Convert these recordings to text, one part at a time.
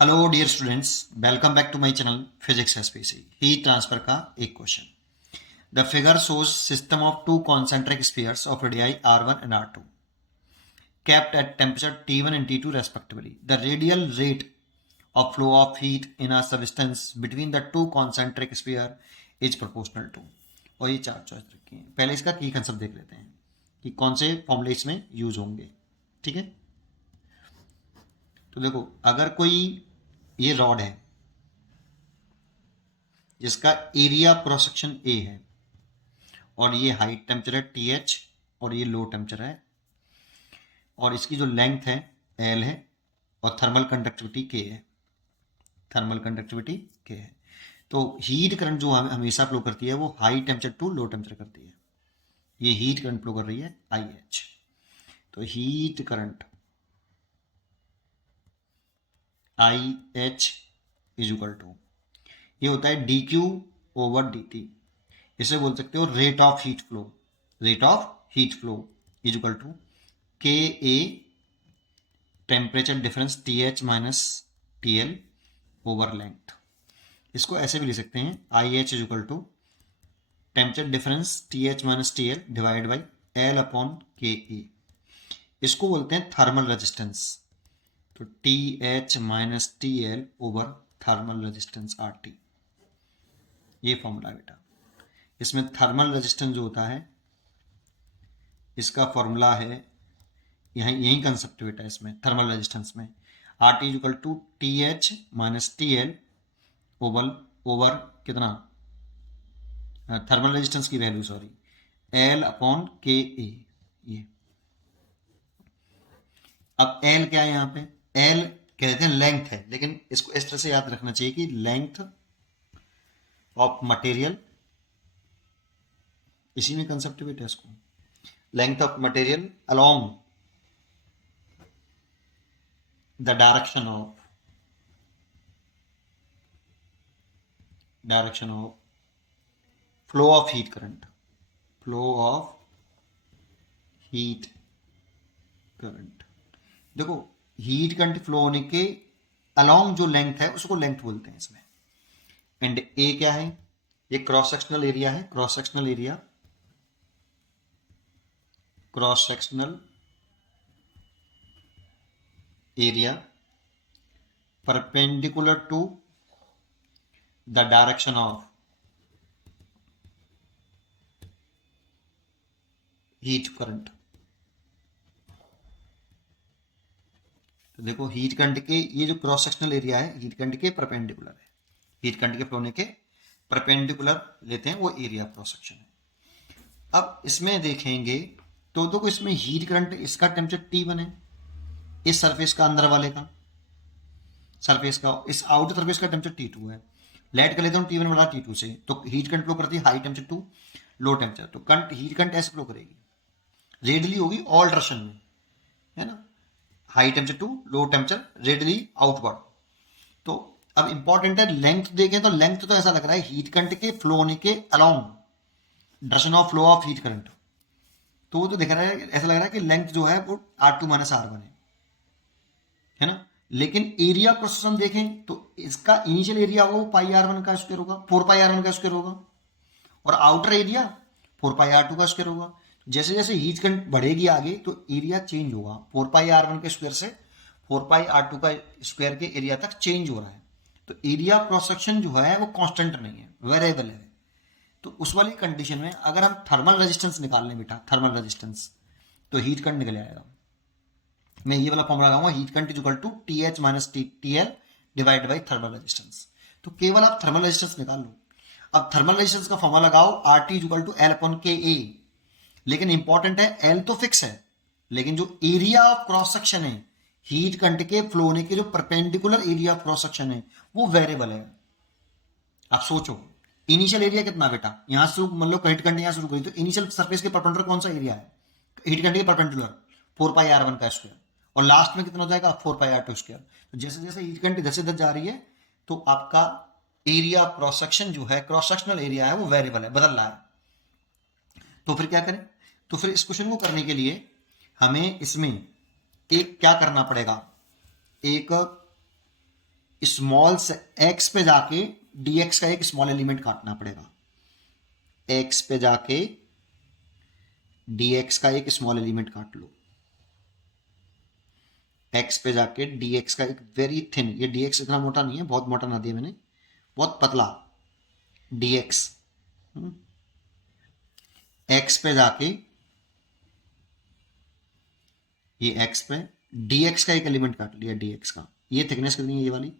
Hello dear students, welcome back to my channel physics SPC. Heat transfer का एक question. The figure shows system of two concentric spheres of radii R1 and R2 kept at temperature T1 and T2 respectively. The radial rate of flow of heat in a substance between the two concentric sphere is proportional to। और ये चार choice रखी हैं। पहले इसका की concept देख लेते हैं कि कौन से फॉर्मूले इसमें यूज होंगे। ठीक है, तो देखो, अगर कोई ये रॉड है जिसका एरिया क्रॉस सेक्शन ए है और ये हाई टेम्परेचर है TH और ये लो टेम्परेचर है और इसकी जो लेंथ है L है और थर्मल कंडक्टिविटी K है। थर्मल कंडक्टिविटी K है, तो हीट करंट जो हमेशा फ्लो करती है वो high temperature to low temperature करती है। ये हीट करंट फ्लो कर रही है IH। तो heat current IH is equal to, ये होता है dQ ओवर dt। इसे बोल सकते हो rate of heat flow. Rate of heat flow is equal to K A temperature difference TH minus TL over length. इसको ऐसे भी लिख सकते हैं IH is equal to temperature difference TH minus TL divide by L upon KE। इसको बोलते हैं thermal resistance. तो TH minus TL over thermal resistance RT। ये फॉर्मूला बेटा। इसमें थर्मल रेजिस्टेंस जो होता है इसका फॉर्मूला है, यही कंसेप्ट बेटा इसमें थर्मल रेजिस्टेंस में RT equal to TH minus TL over कितना, थर्मल रेजिस्टेंस की value sorry, L upon KE। ये अब L क्या है यहाँ पे, L कहते हैं लेंथ है, लेकिन इसको इस तरह से याद रखना चाहिए कि लेंथ ऑफ मटेरियल, इसी में कंसेप्ट बेटा इसको, length of material along the direction of flow of heat current. Flow of heat current, देखो हीट करंट फ्लो होने के अलोंग जो लेंथ है उसको लेंथ बोलते हैं इसमें। एंड ए क्या है, ये क्रॉस सेक्शनल एरिया है। Cross sectional area perpendicular to the direction of heat current. तो देखो हीट करंट के ये जो क्रॉस सेक्शनल एरिया है हीट करंट के परपेंडिकुलर है। हीट करंट के फ्लो के परपेंडिकुलर लेते हैं, वो एरिया क्रॉस सेक्शन है। अब इसमें देखेंगे तो देखो इसमें हीट करंट, इसका टेम्परेचर T1 है, इस सरफेस का अंदर वाले का सरफेस का, इस आउटर सरफेस का टेम्परेचर T2 है। लेट कर लेता हूँ T1 बड़ा T2 से, तो हीट करंट फ्लो करती है high temperature to low temperature. तो करंट हीट करंट ऐसे फ्लो करेगी, रेडली होगी ऑल डायरेक्शन में, है ना, high temperature to low temperature radially outward. तो अब इंपॉर्टेंट है लेंथ देखें तो लेंथ तो ऐसा लग रहा है हीट करंट के फ्लो होने के along direction of flow of heat current. तो वो तो दिख रहा है, ऐसा लग रहा है कि लेंथ जो है वो R2 माइनस R1 है ना। लेकिन एरिया प्रोसेस हम देखें तो इसका इनिशियल एरिया होगा वो पाई R1 का स्क्वायर होगा, 4 पाई R1 का स्क्वायर होगा, और आउटर एरिया 4 पाई R2 का स्क्वायर होगा। जैसे जैसे हीट करंट बढ़ेगी आगे तो एरिया चेंज होगा, 4 पाई R1 के स्क्वायर से 4 पाई R2 का स्क्वायर के एरिया तक चेंज हो रहा है। तो एरिया क्रॉस सेक्शन जो है वो कांस्टेंट नहीं है, वेरिएबल है। तो उस वाली कंडीशन में अगर हम थर्मल रेजिस्टेंस निकाल लें बेटा, थर्मल रेजिस्टेंस, तो हीट करंट निकल आएगा। मैं ये वाला फॉर्मूला लगाऊंगा, heat current equal to TH minus TL divide by thermal resistance. तो केवल आप थर्मल रेजिस्टेंस निकाल लो। अब थर्मल रेजिस्टेंस का फॉर्मूला लगाओ RT equal to L upon KA। लेकिन इंपॉर्टेंट है L तो फिक्स है, लेकिन जो एरिया ऑफ क्रॉस सेक्शन है हीट करंट के फ्लो होने के जो perpendicular area of cross section है वो वेरिएबल है। आप सोचो इनिशियल एरिया कितना बेटा, यहां से मतलब हीट करंट यहां शुरू करी तो इनिशियल सरफेस के परपेंडिकुलर कौन सा एरिया है, हीट करंट के परपेंडिकुलर 4 पाई R1 का स्क्वायर, और लास्ट में कितना हो जाएगा 4 पाई R2 स्क्वायर। तो जैसे जैसे हीट करंट इधर से इधर जा रही है तो आपका एरिया क्रॉस सेक्शन जो है, क्रॉस सेक्शनल एरिया है वो वेरिएबल है, बदल रहा है। तो फिर क्या करें, तो फिर इस क्वेश्चन को करने के लिए हमें इसमें एक क्या करना पड़ेगा, एक स्मॉल से एक्स पे जाके dx का एक स्मॉल एलिमेंट काटना पड़ेगा, एक्स पे जाके dx का एक स्मॉल एलिमेंट काट लो, एक्स पे जाके dx का एक वेरी थिन, ये dx इतना मोटा नहीं है, बहुत मोटा ना दिया मैंने, बहुत पतला dx, एक्स पे जाके ये एक्स पे dx का एक एलिमेंट काट लिया, dx का ये थिकनेस कितनी है, ये वाली,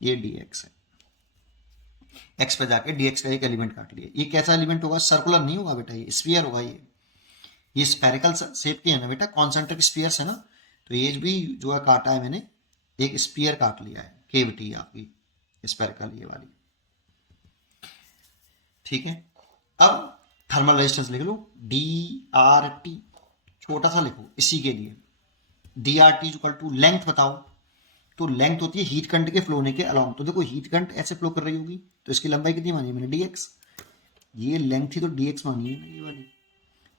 ये dx है, एक्स पे जाके dx का एक एलिमेंट काट लिया। ये कैसा एलिमेंट होगा, सर्कुलर नहीं होगा बेटा, ये स्फीयर होगा, ये स्फेरिकल शेप की है ना बेटा, कॉन्सेंट्रिक स्फीयर्स है ना, तो ये भी जो है काटा है मैंने, एक स्फीयर काट लिया है, केविटी आपकी स्फेरिकल ये वाली, ठीक है। अब थर्मल रेजिस्टेंस लिख लो, डी आर टी, छोटा सा लिखो इसी के लिए, d R T equal to length बताओ, तो लेंथ होती है हीट करंट के फ्लो होने के अलाउंग, तो देखो हीट करंट ऐसे फ्लो कर रही होगी तो इसकी लंबाई कितनी मानी है मैंने, डी एक्स, ये लेंथ थी तो डी एक्स मानी है ना ये वाली,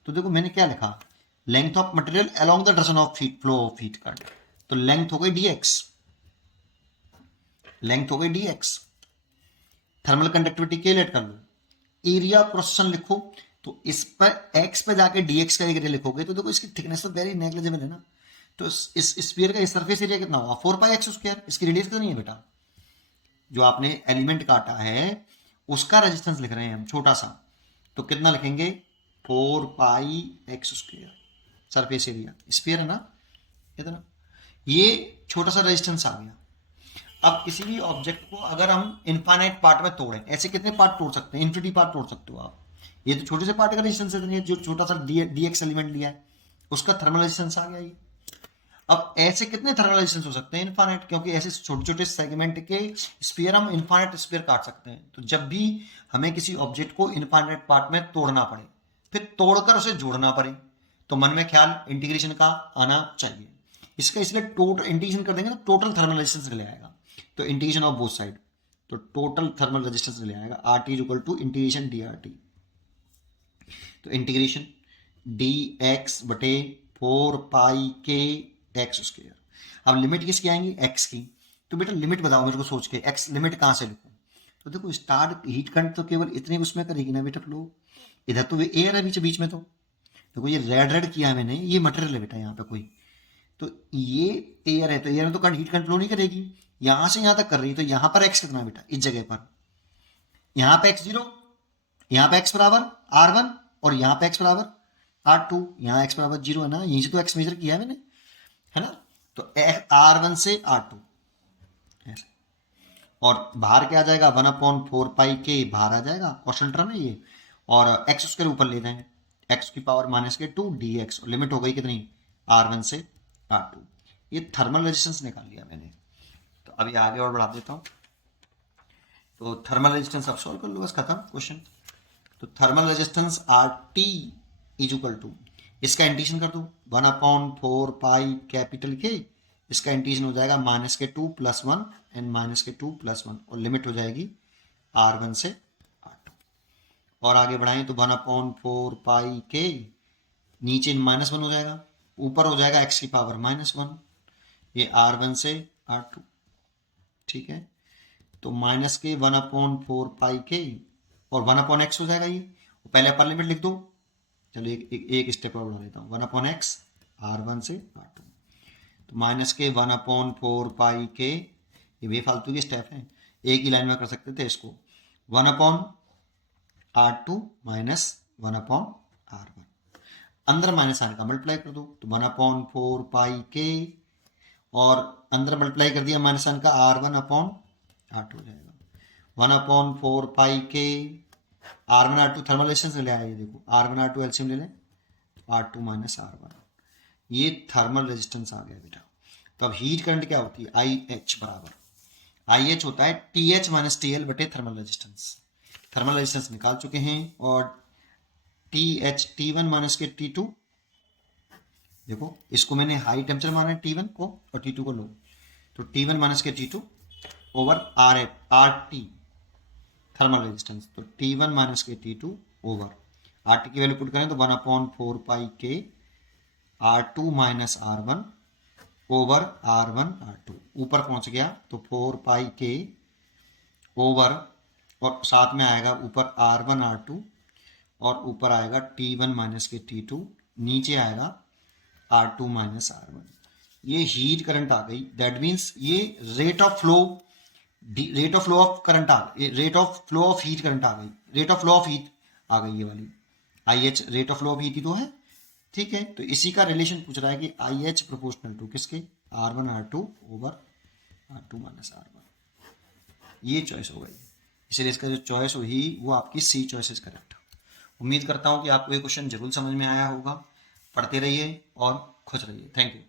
तो देखो मैंने क्या लिखा, length of material along the direction of flow of heat current, तो लेंथ हो गई dx, लेंथ हो गई dx, थर्मल कंडक्टिविटी कैलकुलेट कर लो, एरिया क्वेश्चन लिखो, तो इस पर x पे जाके dx का एरिया लिखोगे तो देखो इसकी थिकनेस तो वेरी नेग्लिजिबल है ना, तो इस स्फीयर का सरफेस एरिया कितना होगा 4πx², इसकी रेडियस कितनी है बेटा, जो आपने एलिमेंट काटा है उसका रेजिस्टेंस लिख रहे हैं हम छोटा सा, तो कितना लिखेंगे 4πx², सरफेस एरिया स्फीयर है ना इतना, ये छोटा सा रेजिस्टेंस आ गया। अब किसी भी ऑब्जेक्ट को अगर हम इनफाइनाइट पार्ट में तोड़ें, ऐसे कितने पार्ट तोड़ सकते हैं, इन्फिनिटी पार्ट तोड़ सकते हो आप, ये तो छोटे से पार्ट का रेजिस्टेंस इतनी है, जो छोटा सा dx एलिमेंट लिया है उसका थर्मल रेजिस्टेंस आ गया ये। अब ऐसे कितने थर्मल रेजिस्टेंस हो सकते हैं इनफाइनाइट, क्योंकि ऐसे छोटे छोटे सेगमेंट के स्फीयर हम इनफाइनाइट स्फीयर काट सकते हैं, तो जब भी हमें किसी ऑब्जेक्ट को इनफाइनाइट पार्ट में तोड़ना पड़े फिर तोड़कर उसे जोड़ना पड़े, तो मन में ख्याल इंटीग्रेशन का आना चाहिए, इसका इसलिए टोटल इंटीग्रेशन कर देंगे तो टोटल थर्मल रेजिस्टेंस ले आएगा, तो इंटीग्रेशन ऑफ बोथ साइड, तो टोटल थर्मल रेजिस्टेंस ले आएगा R T equal to integration d R T, तो इंटीग्रेशन डी एक्स बटे 4πk x², अब लिमिट किसकी आएंगी x की, तो बेटा लिमिट बताओ मेरे को सोच के, x लिमिट कहाँ से लिखूं, तो देखो स्टार्ट हीट करंट तो केवल इतने उसमें करेगी ना बेटा फ्लो, इधर तो एयर है बीच बीच में, तो देखो ये रेड रेड किया है मैंने, ये मटेरियल है बेटा यहाँ पे कोई, तो ये एयर है तो एयर में तो करंट हीट करंट फ्लो नहीं करेगी, यहां से यहां तक कर रही है, तो यहां पर x कितना बेटा इस जगह पर, यहां पे x0, यहां पे x बराबर r1 और यहां पे x बराबर r2, यहां x बराबर 0 है ना, यहीं से तो x मेजर किया है मैंने, है ना, तो r1 से r2 ऐसे, और बाहर क्या आ जाएगा 1/4πk बाहर आ जाएगा, क्वेश्चन टर्म है ये, और x उसके ऊपर ले जाएंगे x⁻², dx, और लिमिट हो गई कितनी r1 से r2, ये थर्मल रेजिस्टेंस निकाल लिया मैंने। तो अभी आगे और बढ़ा देता हूँ, तो थर्मल रेजिस्टेंस अब सॉल्व कर लो, बस खत्म क्वेश्चन। तो thermal resistance R T is equal to, इसका इंटीग्रेशन कर दो 1/4π इसका इंटीग्रेशन हो जाएगा -2 + 1 एंड -2 + 1, और लिमिट हो जाएगी r1 से r2, और आगे बढ़ाएं तो 1/4πk, नीचे -1 हो जाएगा, ऊपर हो जाएगा x⁻1, ये r1 से r2, ठीक है, तो माइनस के 1/4πk और 1/x हो जाएगा ये, पहले अपर लिमिट लिख दो, चलो एक स्टेप और बढ़ा देता हूँ, 1/x r1 से r2, तो माइनस के 1/4πk, ये बेफालतू के स्टेप हैं, एक ही लाइन में कर सकते थे इसको, 1/r2 माइनस 1/r1, अंदर माइनस आने का मल्टीप्लाई कर दो, तो 1/4πk और अंदर मल्टीप्लाई कर दिया माइनस आने का r1/r2 हो जाएगा, 1/4πk, r1 r2 thermal resistance ले आया, ये देखो r1 r2 एलसीएम ले लें, r2 माइनस r1, ये थर्मल रेजिस्टेंस आ गया बेटा। तो अब हीट करंट क्या होती है, IH बराबर, IH होता है TH - TL बटे थर्मल रेजिस्टेंस, थर्मल रेजिस्टेंस निकाल चुके हैं, और TH T1 माइनस के T2, देखो इसको मैंने हाई टेम्परेचर माना है T1 को और T2 को लो, तो T1 माइनस के T2 over RT thermal resistance, तो T1 माइनस के T2 ओवर RT की वैल्यू पुट करें तो 1/4πk r2 minus r1 over R1 R2, ऊपर पहुंच गया तो 4πk ओवर, और साथ में आएगा ऊपर R1 R2 और ऊपर आएगा T1 माइनस के T2, नीचे आएगा R2 माइनस R1। ये हीट करंट आ गई। दैट मीन्स ये rate of flow of current आ गई, rate of flow of heat current आ गई, rate of flow of heat आ गई ये वाली। IH rate of flow of heat ही तो है, ठीक है। तो इसी का रिलेशन पूछ रहा है कि IH प्रोपोर्शनल टू किसके, R1 R2 over R2 minus R1। ये चॉइस हो गई, इसलिए इसका जो चॉइस हुई वो आपकी सी चॉइस इज करेक्ट। उम्मीद करता हूँ कि आपको ये क्वेश्चन जरूर समझ में आया होगा। पढ़ते रहिए और खुश रहिए। Thank you.